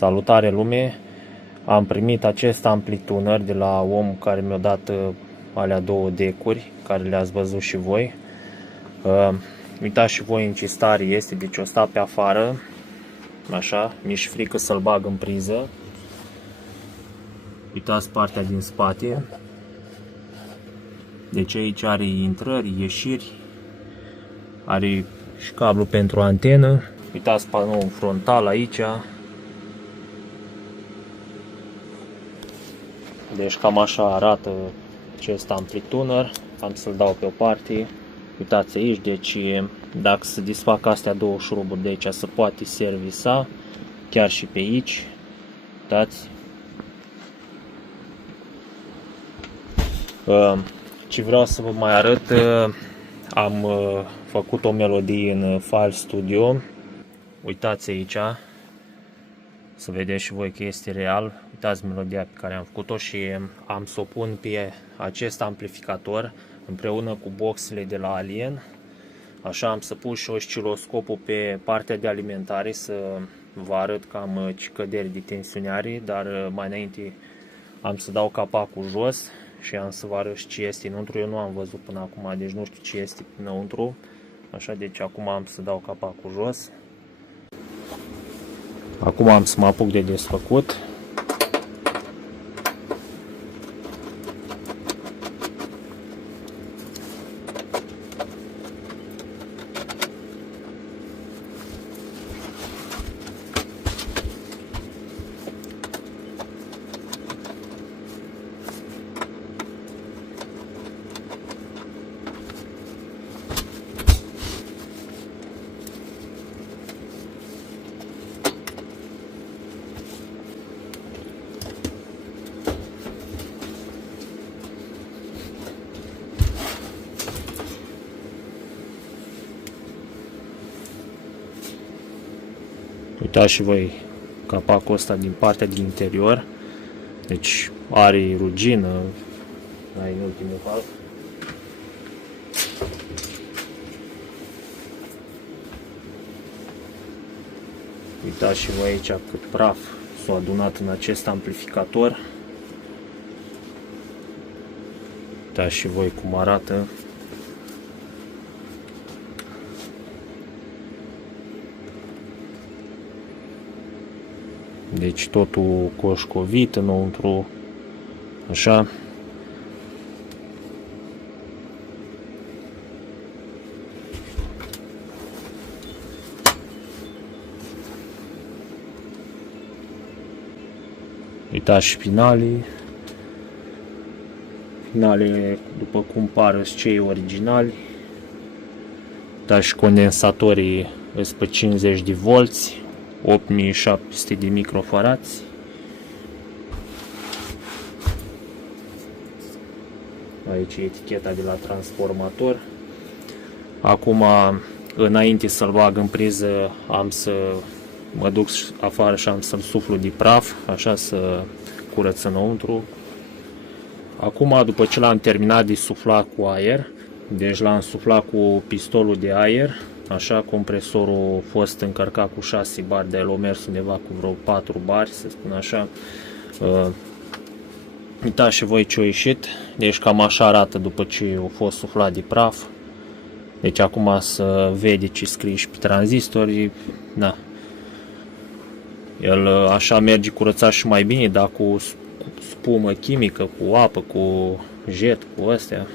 Salutare lume! Am primit acest amplituner de la omul care mi-a dat alea două decuri, care le-ați văzut și voi. Uitați și voi în ce stare este, deci o sta pe afară, așa, mi-e și frică să-l bag în priză. Uitați partea din spate. Deci aici are intrări, ieșiri, are și cablu pentru antenă. Uitați panoul frontal aici. Deci cam așa arată acest amplituner. Am să-l dau pe o parte. Uitați aici, deci dacă se disfac astea două șuruburi de aici, se poate servisa chiar și pe aici. Uitați. Ce vreau să vă mai arăt, am făcut o melodie în File Studio. Uitați aici, să vedeți și voi că este real. Uitați melodia pe care am făcut-o și am să o pun pe acest amplificator împreună cu boxele de la Alien. Așa am să pun și osciloscopul pe partea de alimentare să vă arăt cam ce căderi de tensiune are, dar mai înainte am să dau capacul jos și am să vă arăt și ce este înăuntru. Eu nu am văzut până acum, deci nu știu ce este înăuntru. Așa, deci acum am să dau capacul jos. Acum am să mă apuc de desfăcut. Uitați și voi capacul ăsta din partea din interior. Deci are rugină. Ai în ultimul val. Uitați și voi aici cât praf s-a adunat în acest amplificator. Uitați și voi cum arată. Deci totul coșcovit înăuntru, așa. Uitați și finalii. Finalele, după cum par, sunt cei originali. Uitați și condensatorii sunt pe 50 de volți. 8700 de microfarați. Aici e eticheta de la transformator. Acum, înainte să-l bag în priză, am să mă duc afară și am să-l suflu de praf, așa să curăț înăuntru. Acum, după ce l-am terminat de suflat cu aer, deci l-am suflat cu pistolul de aer. Așa, compresorul a fost încărcat cu 6 bari, de el a mers undeva cu vreo 4 bari, să spun așa. Uitați și voi ce a ieșit. Deci cam așa arată după ce a fost suflat de praf. Deci acum să vede ce scrie și pe tranzistori. Da. El așa merge curățat și mai bine, dar cu spumă chimică, cu apă, cu jet, cu astea.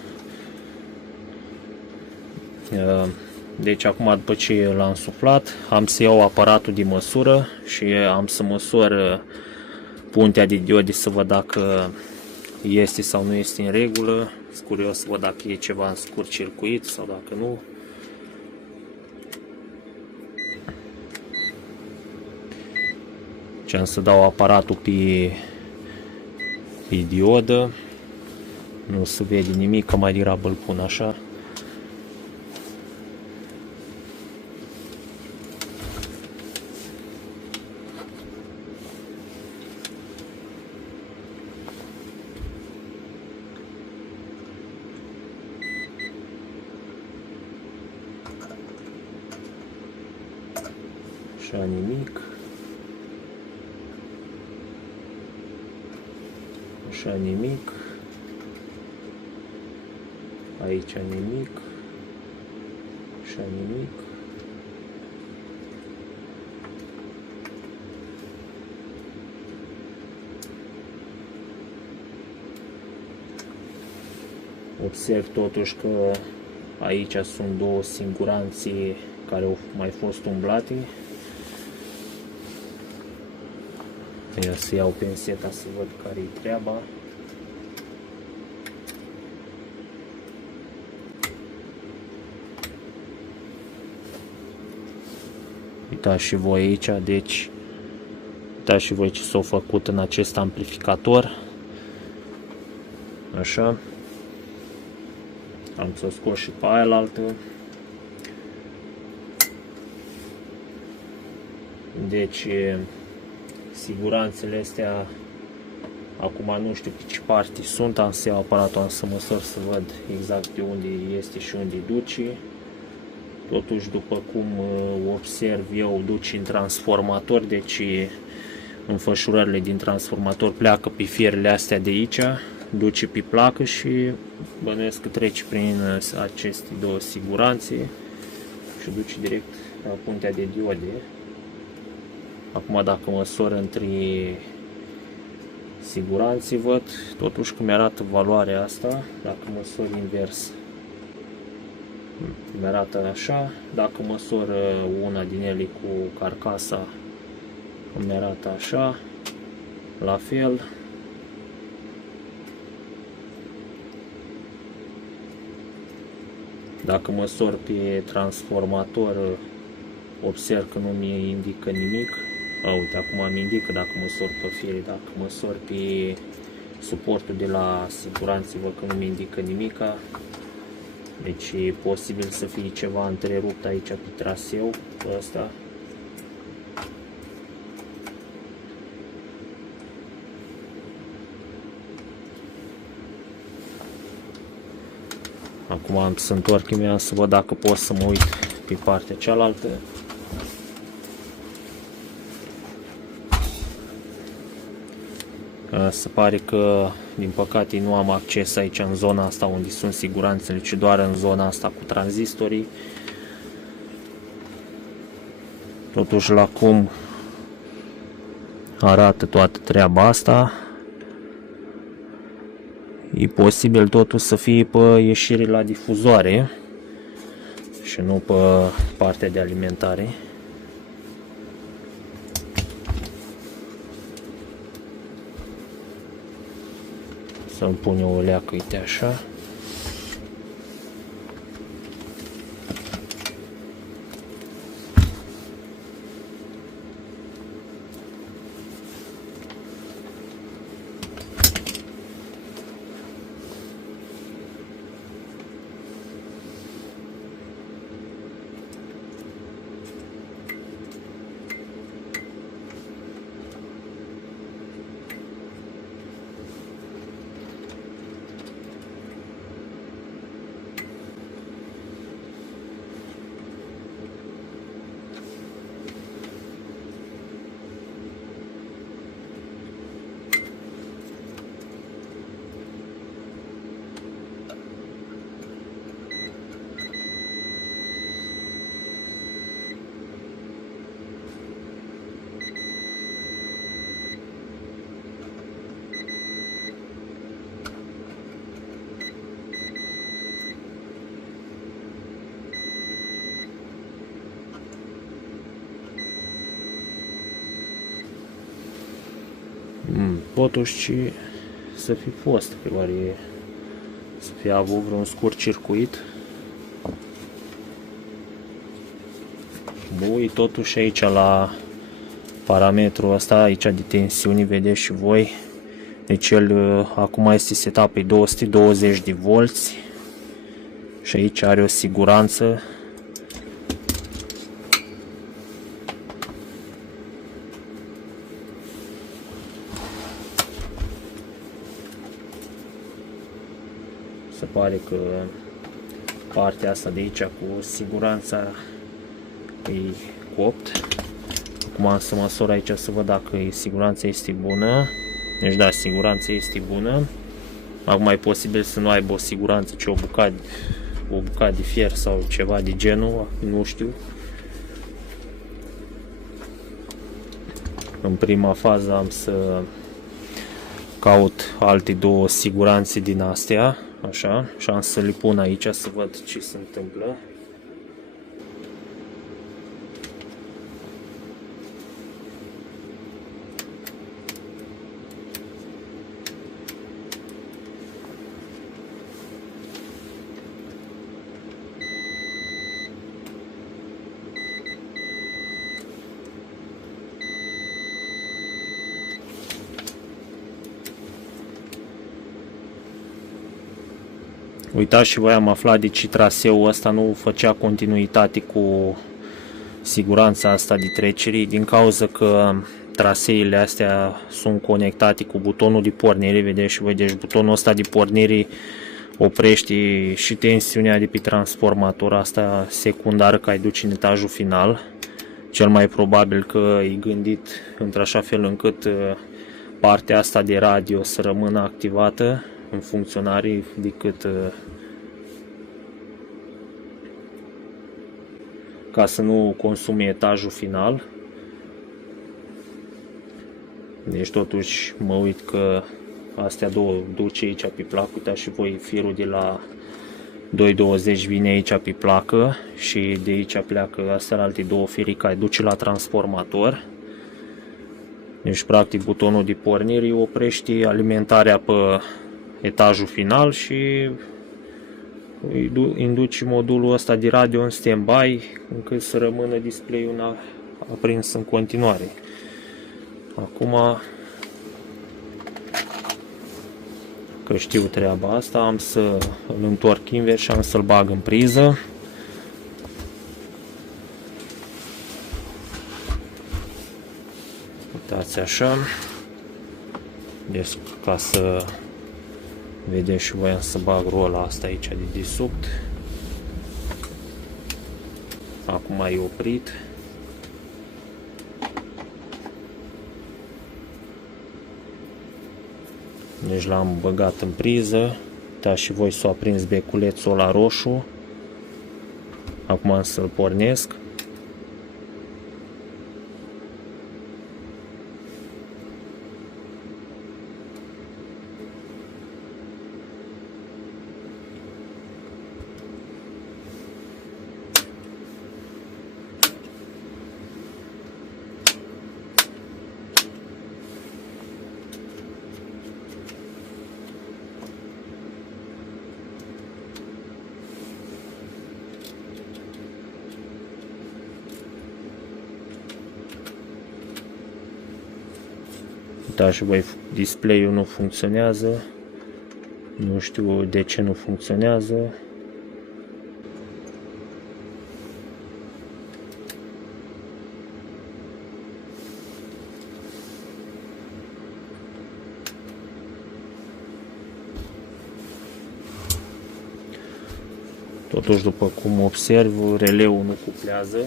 Deci acum, după ce l-am suflat, am să iau aparatul de măsură și am să măsor puntea de diode să văd dacă este sau nu este în regulă. Sunt curios să văd dacă e ceva în scurt circuit sau dacă nu. Și am să dau aparatul pe diodă. Nu se vede nimic, că mai degrabă îl pun așa. Așa nimic. Așa nimic. Aici nimic. Așa nimic. Observ totuși că aici sunt două siguranțe care au mai fost umblate. Ia să iau penseta să văd care-i treaba. Uitați și voi aici, deci uitați și voi ce s-a făcut în acest amplificator. Așa. Am să o scos și pe aia altă. Deci siguranțele astea acum nu știu pe ce parte sunt, am să iau aparatul, am să măsor să văd exact de unde este și unde duce. Totuși, după cum observ eu, duce în transformator, deci înfășurările din transformator pleacă pe fierele astea de aici, duce pe placă și bănuiesc că trece prin aceste două siguranțe și duce direct la puntea de diode. Acum dacă măsor între siguranțe, văd totuși că mi-arată valoarea asta. Dacă măsor invers, mi-arată așa. Dacă măsor una din ele cu carcasa, mi-arată așa. La fel. Dacă măsor pe transformator, observ că nu mi indică nimic. Uite, acum îmi indică dacă măsor pe fire, dacă măsor pe suportul de la siguranță, văd că nu mi indică nimica. Deci e posibil să fie ceva întrerupt aici pe traseu ăsta. Acum am să întorc imediat să văd dacă pot să mă uit pe partea cealaltă. Se pare că, din păcate, nu am acces aici în zona asta unde sunt siguranțele, ci doar în zona asta cu tranzistorii. Totuși, la cum arată toată treaba asta, e posibil totuși să fie pe ieșire la difuzoare și nu pe partea de alimentare. Să-mi pun eu o leacă, uite așa. Totuși să fi fost, oare să fi avut vreun scurt circuit. Bui, totuși aici la parametrul ăsta, aici de tensiune, vedeți și voi. Deci el acum este setat pe 220 de volți și aici are o siguranță. Se pare că partea asta de aici cu siguranța e copt. Acum am să măsor aici să văd dacă siguranța este bună. Deci da, siguranța este bună. Acum e posibil să nu aibă o siguranță, ci o bucată de fier sau ceva de genul, nu știu. În prima fază am să caut alte două siguranțe din astea, așa, și am să le pun aici să văd ce se întâmplă. Uitați și voi, am aflat de ce traseul ăsta nu făcea continuitate cu siguranța asta de trecere, din cauza că traseele astea sunt conectate cu butonul de pornire, vedeți și voi, deci butonul ăsta de pornire oprește și tensiunea de pe transformator, asta secundară, că ai duce în etajul final. Cel mai probabil că e gândit într-așa fel încât partea asta de radio să rămână activată în funcționare, decât ca să nu consume etajul final. Deci totuși mă uit că astea două duce aici pe placă. Uitați și voi, firul de la 220 vine aici pe placă și de aici pleacă astea alte două firi care duce la transformator. Deci practic butonul de pornire oprește alimentarea pe etajul final și induce modulul ăsta de radio în stand-by încât să rămână display-ul aprins în continuare. Acum că știu treaba asta, am să îl întorc invers și am să-l bag în priză. Uitați așa. Deci ca să vedeți și voi, am să bag rola asta aici de desubt. Acum e oprit. Deci l-am băgat în priză. Da, și voi s-o aprins beculețul la roșu. Acum am să-l pornesc. Da, și voi, display-ul nu funcționează. Nu știu de ce nu funcționează. Totuși, după cum observ, releul nu cuplează.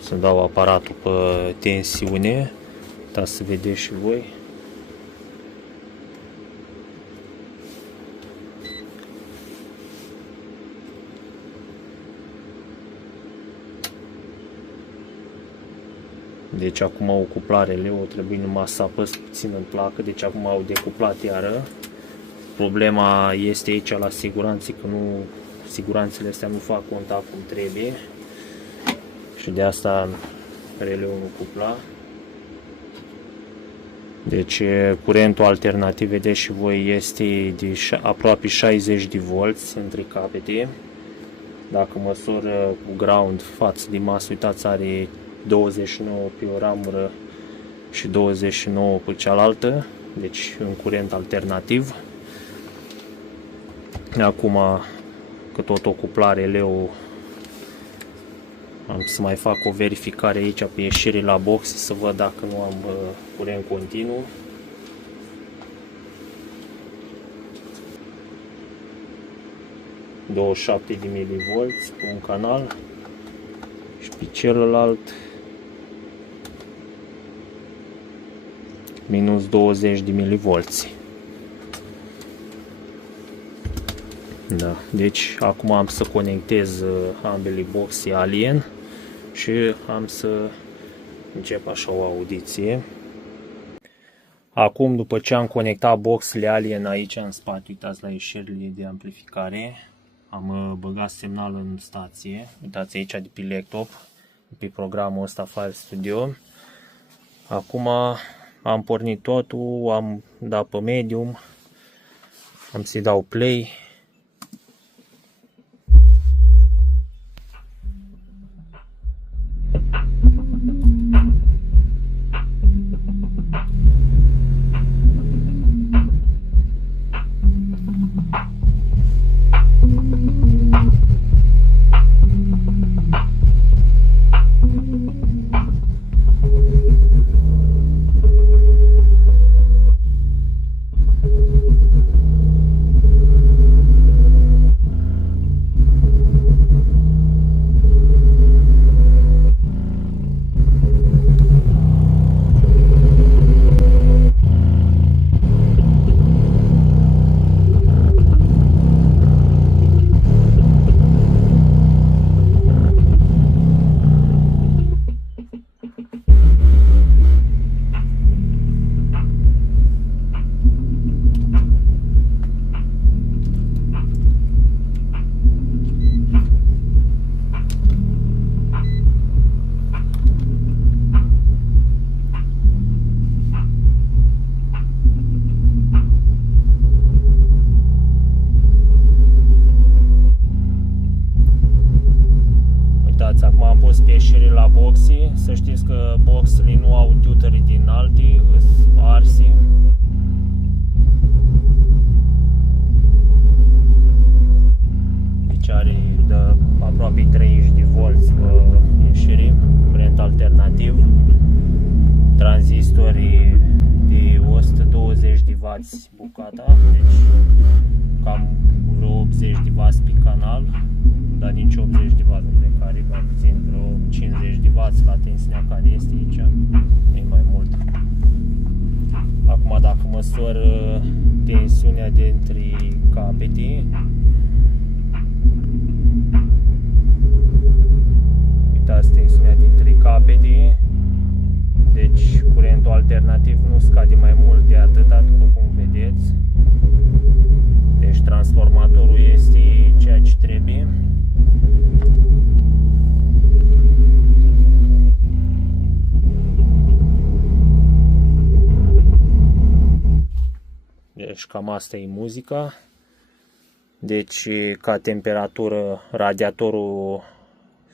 Să dau aparatul pe tensiune, ca să vedeți și voi. Deci acum o cuplare releu, trebuie numai să apăs puțin în placă, deci acum au decuplat iară. Problema este aici la siguranțe, că siguranțele astea nu fac contact cum trebuie. Și de asta releul nu cupla. Deci curentul alternativ, vedeți și voi, este de aproape 60 de volți între capete. Dacă măsor cu ground față de masă, uitați, are 29 pe o ramură și 29 pe cealaltă. Deci un curent alternativ. Acum că tot o cuplare releu, am să mai fac o verificare aici pe ieșire la box să văd dacă nu am curent continuu. 27 de mV pe un canal și pe celălalt minus 20 de mV. Da, deci acum am să conectez ambele boxe Alien și am să încep așa o audiție. Acum, după ce am conectat boxele Alien aici în spate, uitați la ieșirile de amplificare, am băgat semnalul în stație, uitați aici de pe laptop, pe programul ăsta File Studio. Acum am pornit totul, am dat pe medium, am să-i dau play. Acum am pus pe ieșire la boxe. Să știți că boxele nu au tuterii din alte, sunt arse. Deci are de aproape 30 de volți pe ieșire, curent alternativ. Tranzistori de 120 de W bucata, deci cam vreo 80 de W pe canal, dar nici 80 de W nu cred că are, mai puțin vreo 50 de W la tensiunea care este aici, nu mai mult. Acum dacă măsor tensiunea dintre capete, uitați tensiunea dintre capete, deci curentul alternativ nu scade mai mult de atâta, după cum vedeți. Deci transformatorul este ceea ce trebuie. Deci cam asta e muzica. Deci ca temperatură radiatorul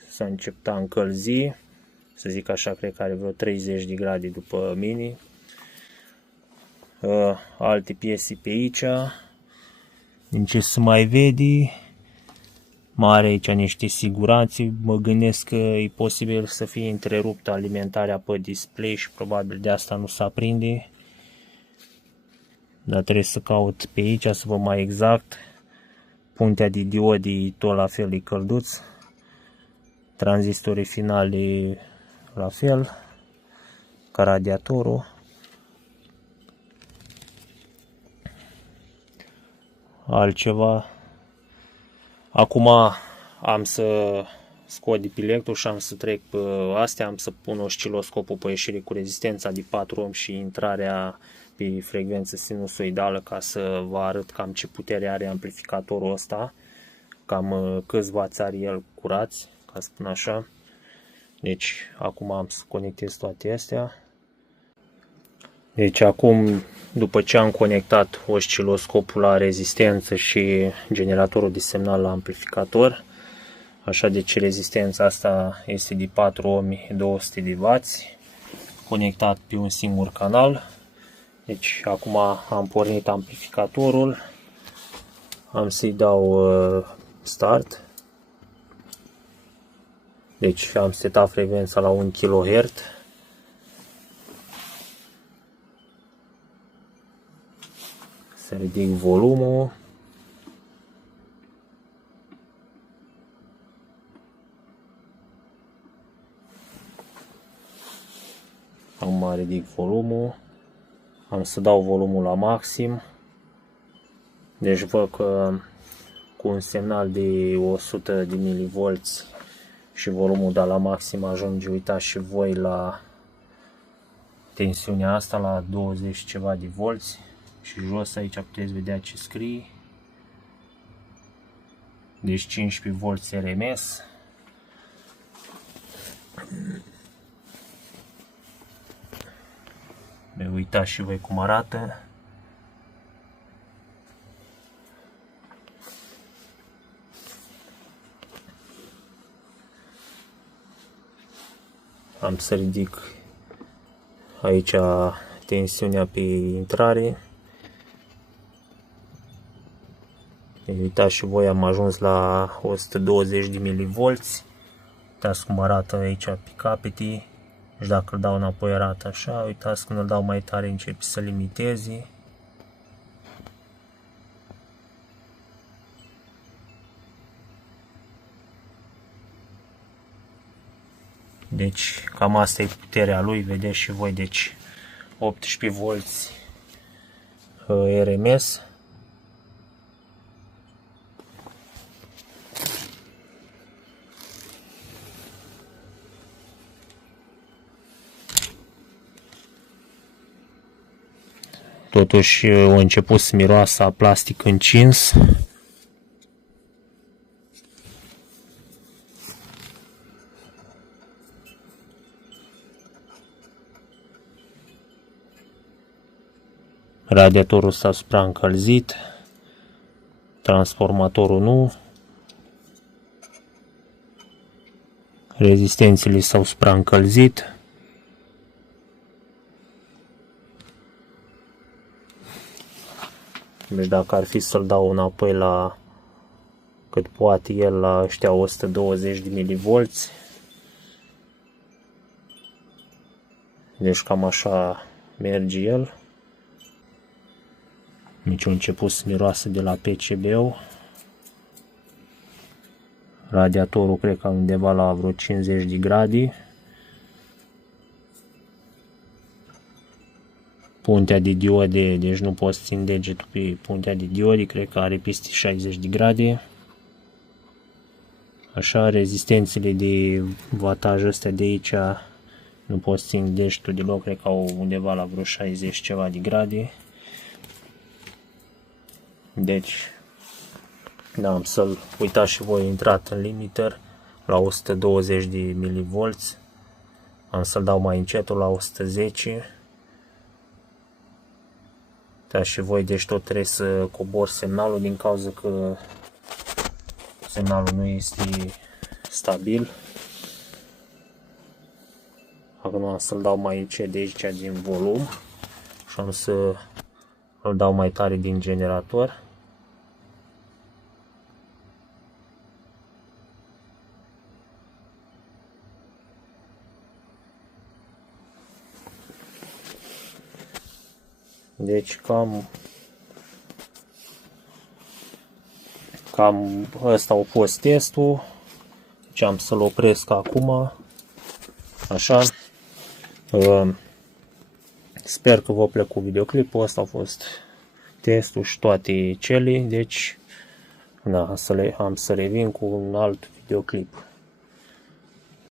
s-a început a încălzi. Să zic așa, cred că are vreo 30 de grade după mine. Alte piese pe aici. Din ce se mai vede, mai are aici niște siguranțe. Mă gândesc că e posibil să fie întreruptă alimentarea pe display și probabil de asta nu se aprinde. Dar trebuie să caut pe aici să văd mai exact. Puntea de diode e tot la fel, e călduț. Tranzistorii finale la fel ca radiatorul. Altceva. Acum am să scot depilectul și am să trec pe astea, am să pun osciloscopul pe ieșire cu rezistența de 4 ohm și intrarea pe frecvență sinusoidală, ca să vă arăt cam ce putere are amplificatorul ăsta, cam câți wați are el curați, ca să spun așa. Deci acum am să conectez toate astea. Deci acum, după ce am conectat osciloscopul la rezistență și generatorul de semnal la amplificator, așa, deci rezistența asta este de 4 ohmi, 200 de W, conectat pe un singur canal. Deci acum am pornit amplificatorul, am să-i dau start. Deci am setat frecvența la 1 kHz. Să ridic volumul. Acum ridic volumul. Am să dau volumul la maxim. Deci văd că cu un semnal de 100 de mV și volumul dat la maxim ajunge, uitați și voi, la tensiunea asta, la 20 ceva de volți. Și jos aici puteți vedea ce scrie. Deci 15 volți RMS. Uitați și voi cum arată. Am să ridic aici tensiunea pe intrare. Uitați și voi, am ajuns la 120 de mV. Uitați cum arată aici pe capete. Și dacă îl dau înapoi arată așa. Uitați, când îl dau mai tare începe să limiteze. Deci cam asta e puterea lui, vedeți și voi, deci 18 volți RMS. Totuși a început să miroasă a plastic încins. Radiatorul s-a supraîncălzit, transformatorul nu, rezistențele s-au supraîncălzit. Deci dacă ar fi să-l dau înapoi la cât poate el, la ăștia 120 de mV, deci cam așa merge el. Deci a început să miroasă de la PCB-ul. Radiatorul cred că undeva la vreo 50 de grade. Puntea de diode, deci nu poți ține degetul pe puntea de diode, cred că are peste 60 de grade. Așa, rezistențele de wataj astea de aici nu poți ține degetul deloc, cred că au undeva la vreo 60 ceva de grade. Deci, da, am să-l uitați și voi, intrat în limiter la 120 de mV. Am să-l dau mai încetul la 110. Da, și voi, deci tot trebuie să cobor semnalul din cauza că semnalul nu este stabil. Acum am să-l dau mai încet de aici din volum și am să îl dau mai tare din generator. Deci cam ăsta a fost testul. Deci am să-l opresc acum. Așa. Sper că v-a plăcut videoclipul. Ăsta a fost testul și toate cele. Deci, da, am să revin cu un alt videoclip.